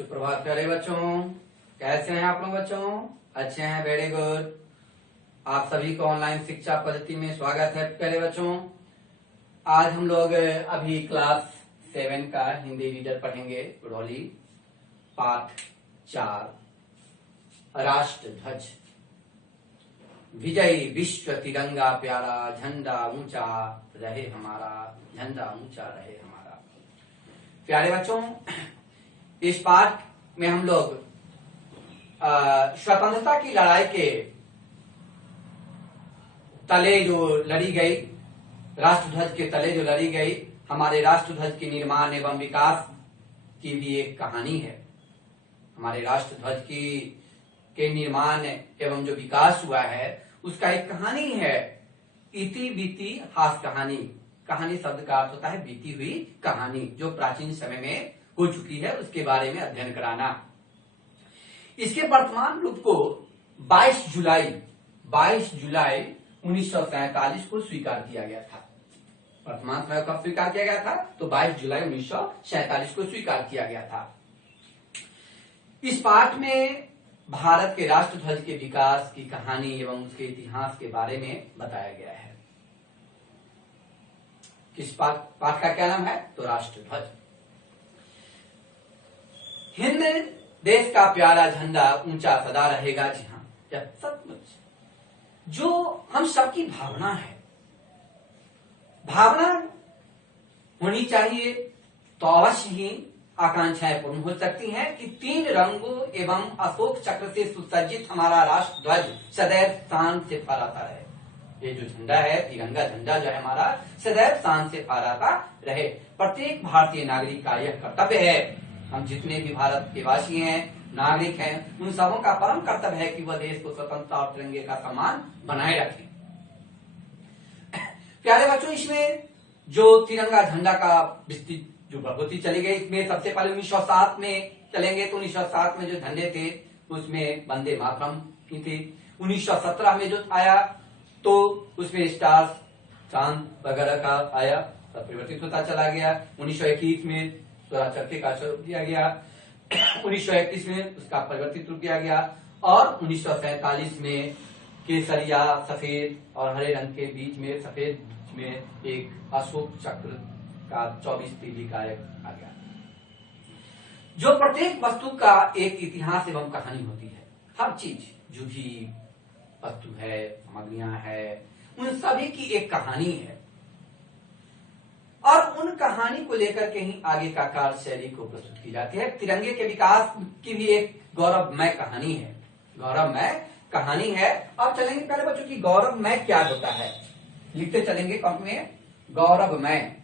सुप्रभात प्यारे बच्चों, कैसे हैं आप लोग बच्चों? अच्छे हैं, वेरी गुड। आप सभी को ऑनलाइन शिक्षा पद्धति में स्वागत है प्यारे बच्चों। आज हम लोग अभी क्लास 7 का हिंदी रीडर पढ़ेंगे। रोली पाठ 4 राष्ट्र ध्वज। विजयी विश्व तिरंगा प्यारा, झंडा ऊंचा रहे हमारा, झंडा ऊंचा रहे हमारा। प्यारे बच्चों, इस पाठ में हम लोग स्वतंत्रता की लड़ाई के तले जो लड़ी गई, राष्ट्रध्वज के तले जो लड़ी गई, हमारे राष्ट्रध्वज के निर्माण एवं विकास की भी एक कहानी है। हमारे राष्ट्रध्वज के निर्माण एवं जो विकास हुआ है उसका एक कहानी है। इति बीती हास कहानी। कहानी शब्द का अर्थ होता है बीती हुई कहानी, जो प्राचीन समय में हो चुकी है, उसके बारे में अध्ययन कराना। इसके वर्तमान रूप को 22 जुलाई 1947 को स्वीकार किया गया था। वर्तमान समय कब स्वीकार किया गया था? तो 22 जुलाई 1947 को स्वीकार किया गया था। इस पाठ में भारत के राष्ट्रध्वज के विकास की कहानी एवं उसके इतिहास के बारे में बताया गया है। किस पाठ का क्या नाम है? तो राष्ट्रध्वज। हिंद देश का प्यारा झंडा ऊंचा सदा रहेगा। जी हाँ, यह सचमुच जो हम सबकी भावना है, भावना होनी चाहिए तो अवश्य ही आकांक्षाएं पूर्ण हो सकती हैं कि 3 रंगों एवं अशोक चक्र से सुसज्जित हमारा राष्ट्रध्वज सदैव शान से फहराता रहे। ये जो झंडा है, तिरंगा झंडा जो है हमारा, सदैव शान से फहराता रहे। प्रत्येक भारतीय नागरिक का यह कर्तव्य है। हम जितने भी भारत के वासी हैं, नागरिक हैं, उन सबों का परम कर्तव्य है कि वह देश को स्वतंत्रता और तिरंगे का सम्मान बनाए रखें। प्यारे बच्चों, इसमें जो तिरंगा झंडा का विस्तृत जो बढ़ोतरी चली गई, इसमें सबसे पहले 1907 में चलेंगे तो 1907 में जो झंडे थे उसमें वंदे मातरम की थी। 1917 में जो आया तो उसमें स्टार्स, चांद वगैरह का आया, सब परिवर्तित होता चला गया। 1921 में स्वराज चक्र का स्वरूप दिया गया। 1931 में उसका परिवर्तित रूप दिया गया और 1947 में केसरिया सफेद और हरे रंग के बीच में सफेद में एक अशोक चक्र का 24 तीली का एक आ गया। जो प्रत्येक वस्तु का एक इतिहास एवं कहानी होती है। हर चीज जो भी वस्तु है, सामग्रियां है, उन सभी की एक कहानी है और उन कहानी को लेकर के ही आगे का कार्यशैली को प्रस्तुत की जाती है। तिरंगे के विकास की भी एक गौरवमय कहानी है, गौरवमय कहानी है। अब चलेंगे पहले बच्चों की गौरवमय क्या होता है, लिखते चलेंगे कॉपी में। गौरवमय,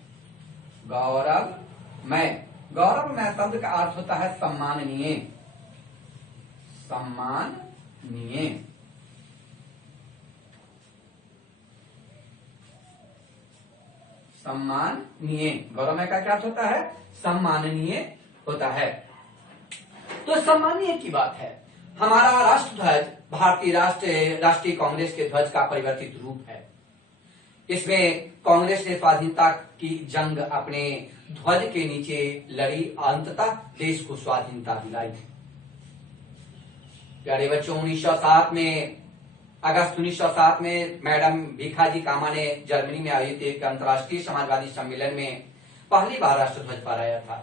गौरवमय, गौरवमय शब्द का अर्थ होता है सम्माननीय, सम्माननीय। सम्माननीय, गौरवमय का क्या अर्थ होता है? सम्माननीय होता है। तो सम्माननीय की बात है। हमारा राष्ट्रध्वज भारतीय राष्ट्रीय कांग्रेस के ध्वज का परिवर्तित रूप है। इसमें कांग्रेस ने स्वाधीनता की जंग अपने ध्वज के नीचे लड़ी, अंततः देश को स्वाधीनता दिलाई थी। प्यारे बच्चों, 1907 में अगस्त 1907 में मैडम भीखाजी कामा ने जर्मनी में आयोजित एक अंतर्राष्ट्रीय समाजवादी सम्मेलन में पहली बार राष्ट्रध्वज फहराया था।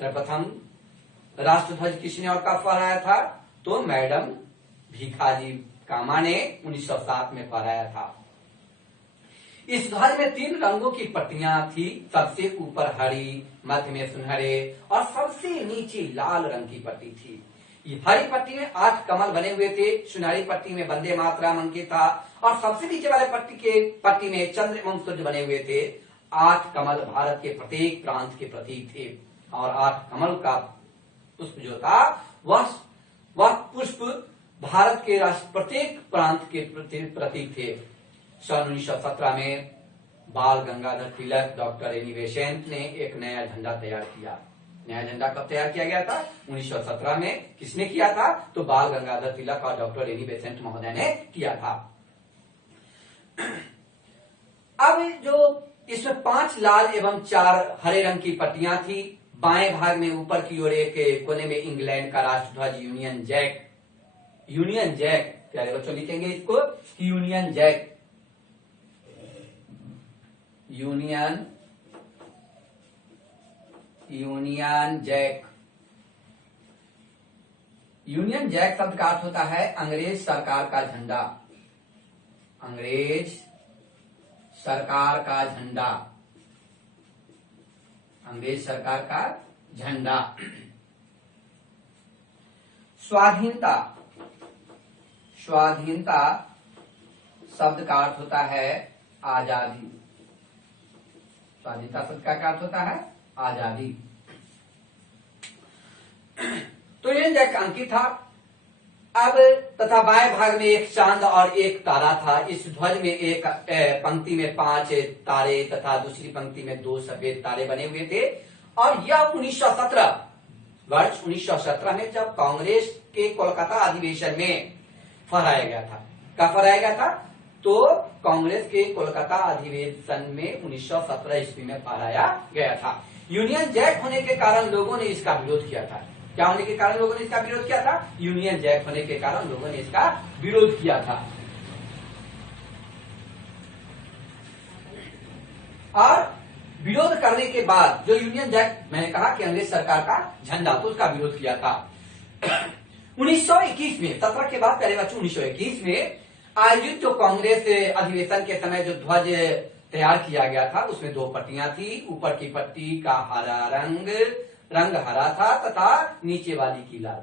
सर्वप्रथम राष्ट्रध्वज किसने और कब फहराया था? तो मैडम भीखाजी कामा ने 1907 में फहराया था। इस ध्वज में 3 रंगों की पट्टियां थी। सबसे ऊपर हरी, मध्य में सुनहरे और सबसे नीचे लाल रंग की पट्टी थी। हरी पट्टी में 8 कमल बने हुए थे, सुनहरी पट्टी में वंदे मातरम अंकित था और सबसे नीचे वाले पट्टी में चंद्र एवं सूर्य बने हुए थे। 8 कमल भारत के प्रत्येक प्रांत के प्रतीक थे और 8 कमल का पुष्प जो था वह पुष्प भारत के प्रत्येक प्रांत के प्रतीक थे। सन 1917 में बाल Gangadhar Tilak, doctor Annie Besant ने एक नया झंडा तैयार किया। नया झंडा कब तैयार किया गया था? 1917 में। किसने किया था? तो बाल गंगाधर तिलक और डॉक्टर एनी बेसेंट महोदय ने किया था। अब जो इसमें 5 लाल एवं 4 हरे रंग की पट्टियां थी, बाएं भाग में ऊपर की ओर एक कोने में इंग्लैंड का राष्ट्रध्वज यूनियन जैक, यूनियन जैक, प्यारे बच्चों लिखेंगे इसको Union Jack, Union Jack. Union Jack शब्द का अर्थ होता है अंग्रेज सरकार का झंडा, अंग्रेज सरकार का झंडा, अंग्रेज सरकार का झंडा। स्वाधीनता, स्वाधीनता शब्द का अर्थ होता है आजादी, स्वाधीनता शब्द का क्या अर्थ होता है आजादी। तो यूनियन जैक अंकित था। अब तथा बाएं भाग में एक चांद और एक तारा था। इस ध्वज में एक पंक्ति में 5 तारे तथा दूसरी पंक्ति में 2 सफेद तारे बने हुए थे। और यह 1917 वर्ष 1917 में जब कांग्रेस के कोलकाता अधिवेशन में फहराया गया था। कब फहराया गया था? तो कांग्रेस के कोलकाता अधिवेशन में 1917 ईस्वी में फहराया गया था। यूनियन जैक होने के कारण लोगों ने इसका विरोध किया था। क्या होने के कारण लोगों ने इसका विरोध किया था? यूनियन जैक होने के कारण लोगों ने इसका विरोध किया था। और विरोध करने के बाद जो यूनियन जैक, मैंने कहा कि अंग्रेज सरकार का झंडा, तो उसका विरोध किया था। 1921 में, 17 के बाद पहले बच्चों 1921 में आयोजित जो कांग्रेस अधिवेशन के समय जो ध्वज तैयार किया गया था उसमें 2 पट्टियां थी। ऊपर की पट्टी का हरा रंग हरा था तथा नीचे वाली की लाल।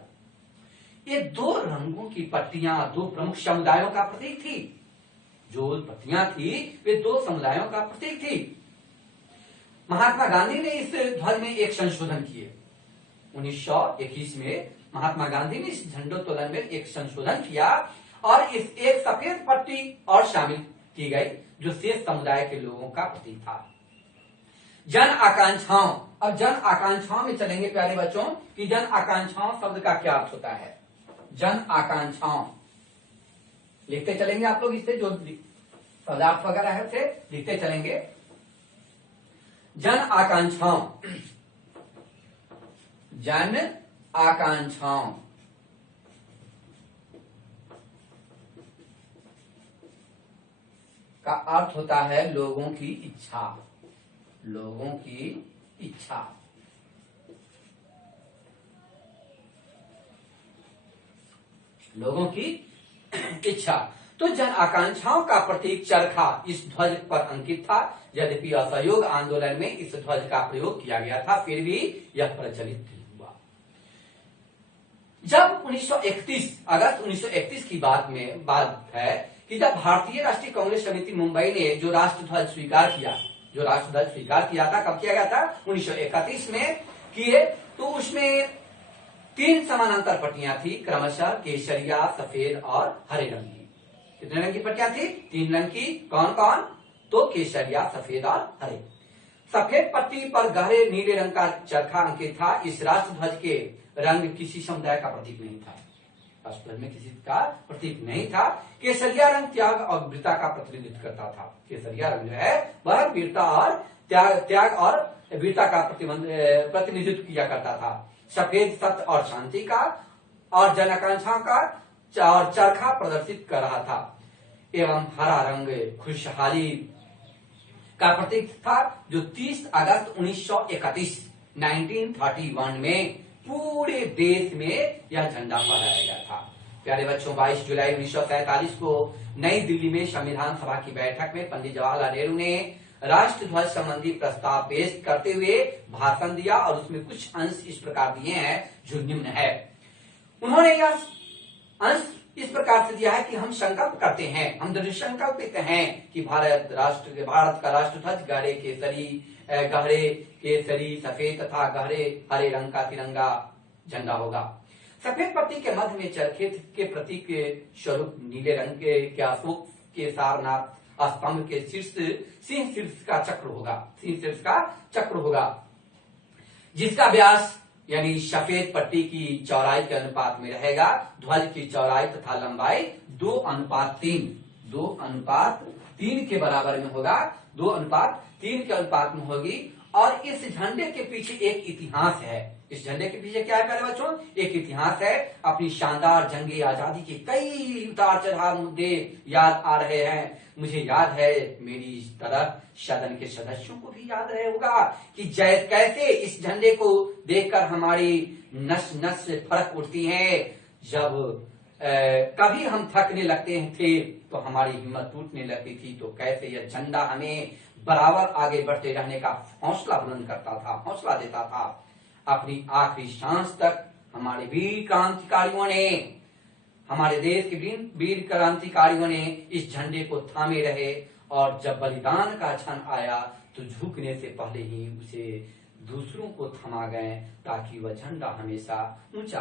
ये 2 रंगों की पट्टियां 2 प्रमुख समुदायों का प्रतीक थी। जो पट्टियां थी वे 2 समुदायों का प्रतीक थी। महात्मा गांधी ने इस ध्वज में एक संशोधन किए। 1921 में महात्मा गांधी ने इस झंडोत्तोलन में एक संशोधन किया और इस एक सफेद पट्टी और शामिल की गई जो शेष समुदाय के लोगों का प्रतीक था। जन आकांक्षाओं, अब जन आकांक्षाओं में चलेंगे प्यारे बच्चों कि जन आकांक्षाओं शब्द का क्या अर्थ होता है। जन आकांक्षाओं लिखते चलेंगे आप लोग, इससे जो पदार्थ वगैरह है उसे लिखते चलेंगे। जन आकांक्षाओं, जन आकांक्षाओं का अर्थ होता है लोगों की इच्छा, लोगों की इच्छा। लोगों की इच्छा। तो जन आकांक्षाओं का प्रतीक चरखा इस ध्वज पर अंकित था। यद्यपि असहयोग आंदोलन में इस ध्वज का प्रयोग किया गया था, फिर भी यह प्रचलित हुआ। जब 1931 अगस्त 1931 की बात है कि जब भारतीय राष्ट्रीय कांग्रेस समिति मुंबई ने जो राष्ट्रध्वज स्वीकार किया था, कब किया गया था? 1931 में किए। तो उसमें 3 समानांतर पट्टियां थी, क्रमशः केसरिया, सफेद और हरे रंग की। कितने रंग की पट्टियां थी? 3 रंग की। कौन कौन? तो केसरिया, सफेद और हरे। सफेद पट्टी पर गहरे नीले रंग का चरखा अंकित था। इस राष्ट्रध्वज के रंग किसी समुदाय का प्रतीक नहीं था, राष्ट्रध्वज में किसी का प्रतीक नहीं था। केसरिया रंग त्याग और वीरता का प्रतिनिधित्व करता था। केसरिया रंग जो है वह वीरता और त्याग और वीरता का प्रतिनिधित्व किया करता था। सफेद सत्य और शांति का और जन आकांक्षा का चरखा प्रदर्शित कर रहा था। एवं हरा रंग खुशहाली का प्रतीक था, जो 30 अगस्त 1931 में पूरे देश में यह झंडा फहराया गया था। प्यारे बच्चों, 22 जुलाई 1947 को नई दिल्ली में संविधान सभा की बैठक में पंडित जवाहरलाल नेहरू ने राष्ट्रध्वज संबंधी प्रस्ताव पेश करते हुए भाषण दिया और उसमें कुछ अंश इस प्रकार दिए हैं जो निम्न है। उन्होंने यह अंश इस प्रकार से दिया है कि हम संकल्प करते हैं, हम दृढ़ संकल्पित हैं कि भारत का राष्ट्रध्वज गहरे केसरी, सफेद तथा गहरे हरे रंग का तिरंगा झंडा होगा। सफेद पट्टी के मध्य में चरखे के प्रतीक के स्वरूप नीले रंग के अशोक के सारनाथ स्तंभ के सिंह शीर्ष का चक्र होगा, जिसका व्यास यानी सफेद पट्टी की चौड़ाई के अनुपात में रहेगा। ध्वज की चौड़ाई तथा लंबाई 2:3 के बराबर में होगा, 2:3 के अनुपात में होगी। और इस झंडे के पीछे एक इतिहास है। इस झंडे के पीछे क्या है प्यारे बच्चों? एक इतिहास है। अपनी शानदार जंगे आजादी के कई उतार चढ़ाव मुद्दे याद आ रहे हैं। मुझे याद है, मेरी तरह सदन के सदस्यों को भी याद रहे होगा कि कैसे इस झंडे को देखकर हमारी नस नस से फर्क उठती है। जब कभी हम थकने लगते थे तो हमारी हिम्मत टूटने लगती थी, तो कैसे यह झंडा हमें बराबर आगे बढ़ते रहने का हौसला बुलंद करता था, हौसला देता था। अपनी आखिरी सांस तक हमारे वीर क्रांतिकारियों ने, हमारे देश के वीर क्रांतिकारियों ने इस झंडे को थामे रहे, और जब बलिदान का क्षण आया तो झुकने से पहले ही उसे दूसरों को थमा गए, ताकि वह झंडा हमेशा ऊंचा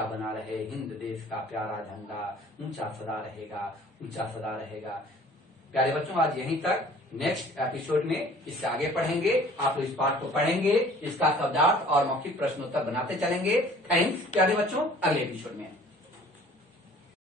बना रहे। हिंद देश का प्यारा झंडा ऊंचा सदा रहेगा। प्यारे बच्चों, आज यहीं तक। नेक्स्ट एपिसोड में इससे आगे पढ़ेंगे। आप लोग इस पाठ को पढ़ेंगे, इसका शब्दार्थ और मौखिक प्रश्नोत्तर बनाते चलेंगे। थैंक्स प्यारे बच्चों, अगले एपिसोड में।